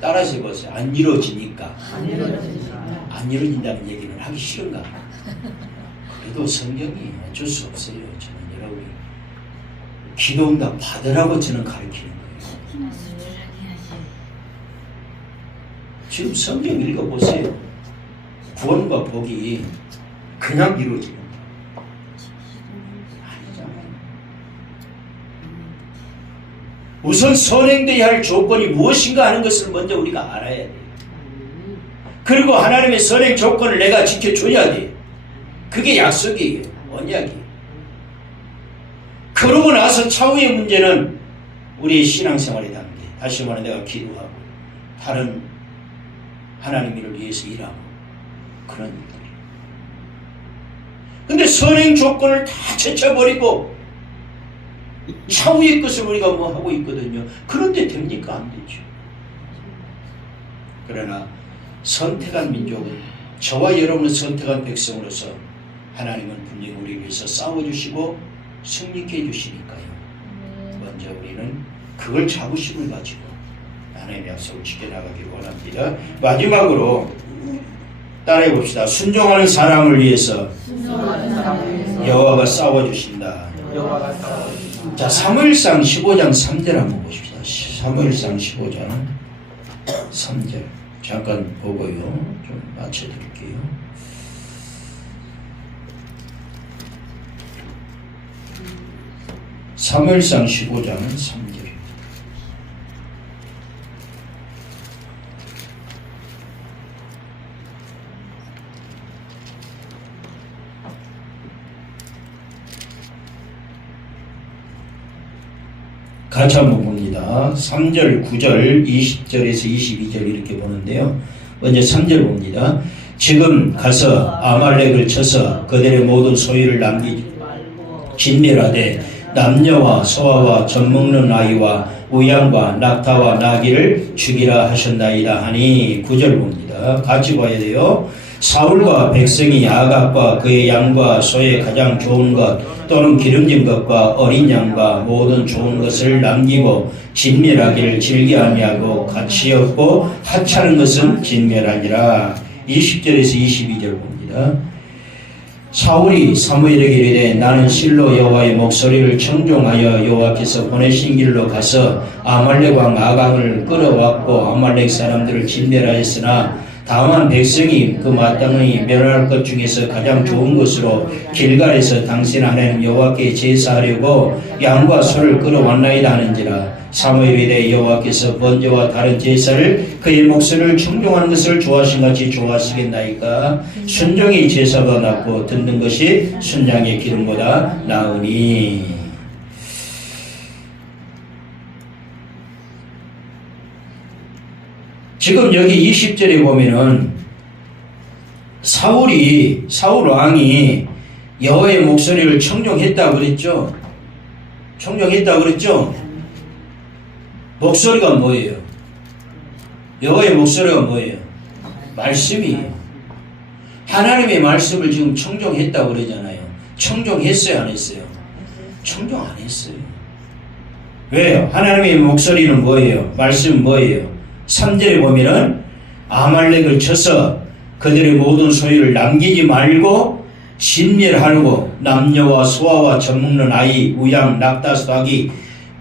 따라서 해보세요. 안 이루어지니까. 안 이루어진다는 얘기는 하기 싫은가? 그래도 성경이 어쩔 수 없어요. 저는 여러분이 기도응답 받으라고 저는 가르치는 거예요. 지금 성경 읽어보세요. 구원과 복이 그냥 이루어지는 거예요. 아니잖아요. 우선 선행되어야 할 조건이 무엇인가 하는 것을 먼저 우리가 알아야 돼요. 그리고 하나님의 선행 조건을 내가 지켜줘야 돼요. 그게 약속이에요. 언약이에요. 그러고 나서 차후의 문제는 우리의 신앙생활의 단계. 다시 말해 내가 기도하고 다른 하나님 일을 위해서 일하고 그런 일들이에요. 근데 선행 조건을 다 제쳐버리고 차후의 것을 우리가 뭐 하고 있거든요. 그런데 됩니까? 안 되죠. 그러나 선택한 민족은 저와 여러분을 선택한 백성으로서 하나님은 분명히 우리를 위해서 싸워주시고 승리케 해주시니까요. 먼저 우리는 그걸 자부심을 가지고 하나님의 약속을 지켜나가기를 원합니다. 마지막으로 따라해 봅시다. 순종하는 사람을 위해서 여호와가 싸워주신다. 자, 사무엘상 15장 3절 한번 보십시다. 사무엘상 15장 3절 잠깐 보고요. 좀 맞춰드릴게요. 사무엘상 15장 3절. 같이 한번 봅니다. 3절, 9절, 20절에서 22절 이렇게 보는데요. 먼저 3절 봅니다. 지금 가서 아말렉을 쳐서 그들의 모든 소유를 남기지 진멸하되 남녀와 소아와 젖먹는 아이와 우양과 낙타와 나귀를 죽이라 하셨나이다 하니 9절 봅니다. 같이 봐야 돼요. 사울과 백성이 아각과 그의 양과 소의 가장 좋은 것 또는 기름진 것과 어린 양과 모든 좋은 것을 남기고 진멸하기를 즐겨 아니하고 가치 없고 하찮은 것은 진멸하니라. 20절에서 22절 봅니다. 사울이 사무엘에게 이르되 나는 실로 여호와의 목소리를 청종하여 여호와께서 보내신 길로 가서 아말렉 왕 아강을 끌어왔고 아말렉 사람들을 진멸하였으나 다만 백성이 그 마땅히 멸할 것 중에서 가장 좋은 것으로 길갈에서 당신 하나님 여호와께 제사하려고 양과 소를 끌어왔나이다 하는지라. 사무엘이 이르되 여호와께서 번제와 다른 제사를 그의 목소리를 청종하는 것을 좋아하신 같이 좋아하시겠나이까. 순종이 제사보다 낫고 듣는 것이 순양의 기름보다 나으니. 지금 여기 20절에 보면은 사울 왕이 여호와의 목소리를 청종했다고 그랬죠. 청종했다고 그랬죠. 목소리가 뭐예요? 여호와의 목소리가 뭐예요? 말씀이에요. 하나님의 말씀을 지금 청종했다고 그러잖아요. 청종했어요, 안 했어요? 청종 안 했어요. 왜요? 하나님의 목소리는 뭐예요? 말씀은 뭐예요? 3절에 보면은 아말렉을 쳐서 그들의 모든 소유를 남기지 말고 진멸하고 남녀와 소아와 젖먹는 아이, 우양, 낙타, 소아기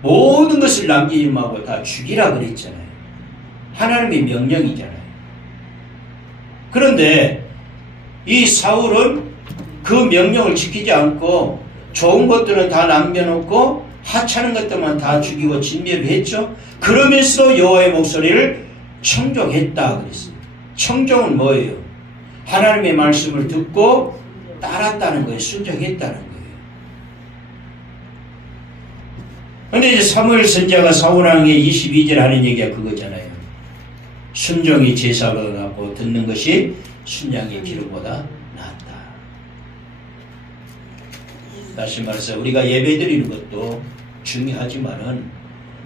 모든 것을 남기지 말고 다 죽이라 그랬잖아요. 하나님의 명령이잖아요. 그런데 이 사울은 그 명령을 지키지 않고 좋은 것들은 다 남겨놓고 하찮은 것들만 다 죽이고 진멸을 했죠. 그러면서 여호와의 목소리를 청종했다 그랬어요. 청종은 뭐예요? 하나님의 말씀을 듣고 따랐다는 거예요. 순종했다는 거예요. 근데 이제 사무엘 선지자가 사울 왕의 22절 하는 얘기가 그거잖아요. 순종이 제사보다 낫고 듣는 것이 순양의 기름보다 낫다. 다시 말해서 우리가 예배드리는 것도 중요하지만은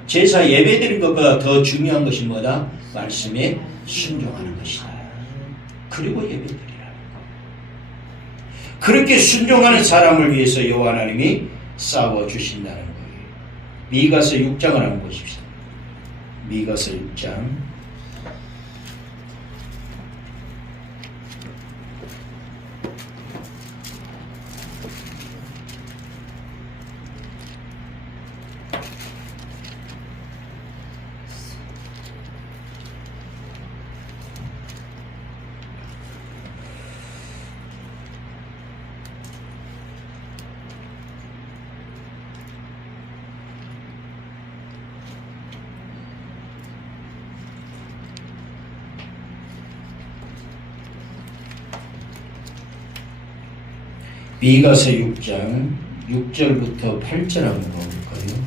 제사 예배드리는 것보다 더 중요한 것이 뭐다? 말씀에 순종하는 것이다. 그리고 예배드리라는 것. 그렇게 순종하는 사람을 위해서 여호와 하나님이 싸워주신다는 거예요. 미가서 6장을 한번 보십시오. 미가서 6장. 미가서 6장 6절부터 8절 한번 볼까요?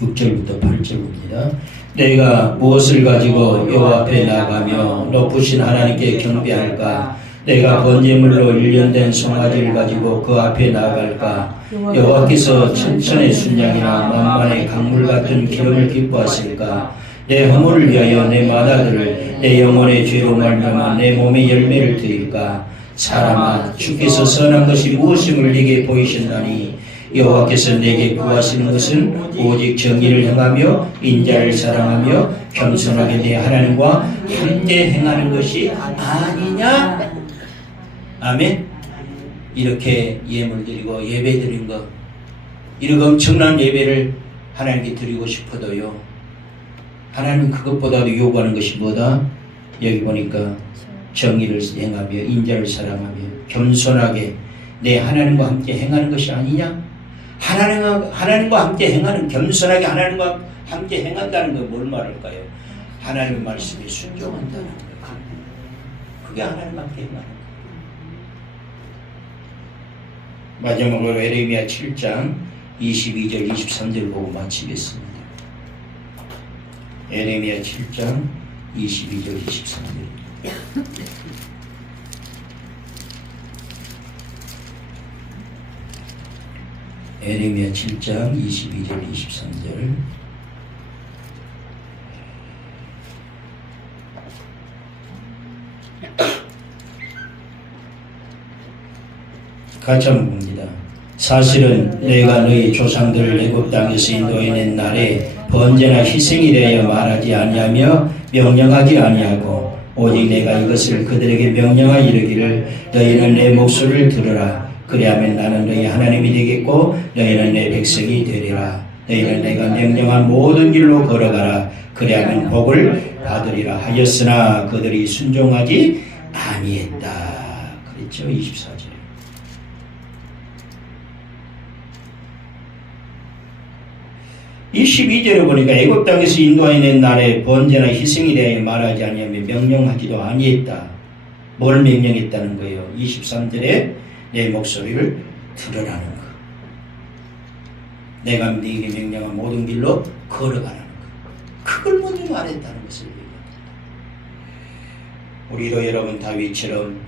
6절부터 8절 봅니다. 내가 무엇을 가지고 여호와 앞에 나가며 높으신 하나님께 경배할까? 내가 번제물로 일련된 송아지를 가지고 그 앞에 나아갈까? 여호와께서 천천의 순양이나 만만의 강물 같은 기름을 기뻐하실까? 내 허물을 위하여 내 마다들을 내 영혼의 죄로 말미암아 내 몸의 열매를 드릴까? 사람아, 주께서 선한 것이 무엇임을 네게 보이신다니 여호와께서 내게 구하시는 것은 오직 정의를 행하며 인자를 사랑하며 겸손하게 내 하나님과 함께 행하는 것이 아니냐? 아멘. 이렇게 예물 드리고 예배 드린 것, 이렇게 엄청난 예배를 하나님께 드리고 싶어도요, 하나님은 그것보다도 요구하는 것이 뭐다? 여기 보니까 정의를 행하며 인자를 사랑하며 겸손하게 내 하나님과 함께 행하는 것이 아니냐? 하나님과 함께 행하는, 겸손하게 하나님과 함께 행한다는 건 뭘 말할까요? 하나님의 말씀에 순종한다는 거예요. 그게 하나님과 함께 행하는 거예요. 마지막으로 에레미야 7장 22절 23절 보고 마치겠습니다. 에레미야 7장 22절 23절. 에레미야 7장 22절 23절. 같이 한번 봅니다. 사실은 내가 너희 조상들을 애굽 땅에서 인도해낸 날에 번제나 희생이 대하여 말하지 아니하며 명령하지 아니하고 오직 내가 이것을 그들에게 명령하여 이르기를 너희는 내 목소리를 들으라. 그리하면 나는 너희 하나님이 되겠고 너희는 내 백성이 되리라. 너희는 내가 명령한 모든 길로 걸어가라. 그리하면 복을 받으리라 하였으나 그들이 순종하지 아니했다. 그랬죠. 24절. 이 12절에 보니까 애굽 땅에서 인도하여 낸 날에 번제나 희생에 대하여 말하지 아니하며 명령하지도 아니했다. 뭘 명령했다는 거예요? 23절에 내 목소리를 들으라는 거. 내가 네게 명령한 모든 길로 걸어가라는 거. 그걸 먼저 말했다는 것을 얘기합니다. 우리도 여러분 다윗처럼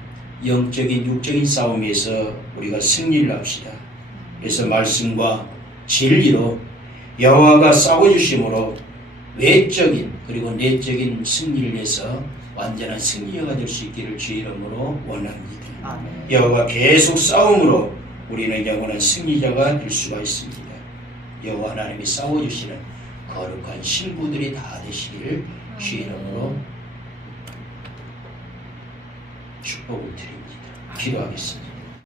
영적인 육적인 싸움에서 우리가 승리를 합시다. 그래서 말씀과 진리로 여호와가 싸워주심으로 외적인 그리고 내적인 승리를 위해서 완전한 승리자가 될 수 있기를 주의 이름으로 원합니다. 여호와 계속 싸움으로 우리는 영원한 승리자가 될 수가 있습니다. 여호와 하나님이 싸워주시는 거룩한 신부들이 다 되시기를 주의 이름으로 축복을 드립니다. 기도하겠습니다.